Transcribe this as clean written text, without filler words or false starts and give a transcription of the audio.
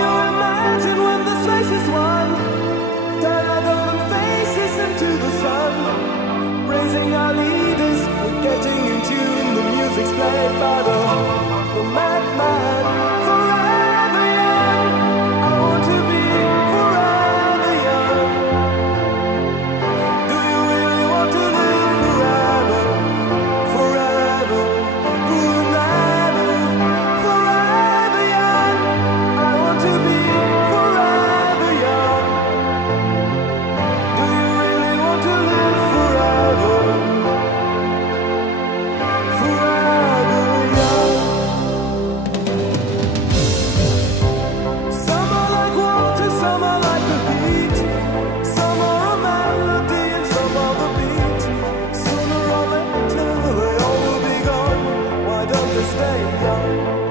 you imagine when the space is won? Turn our golden faces into the sun. Praising our leaders, we're getting in tune. The music's played by the man.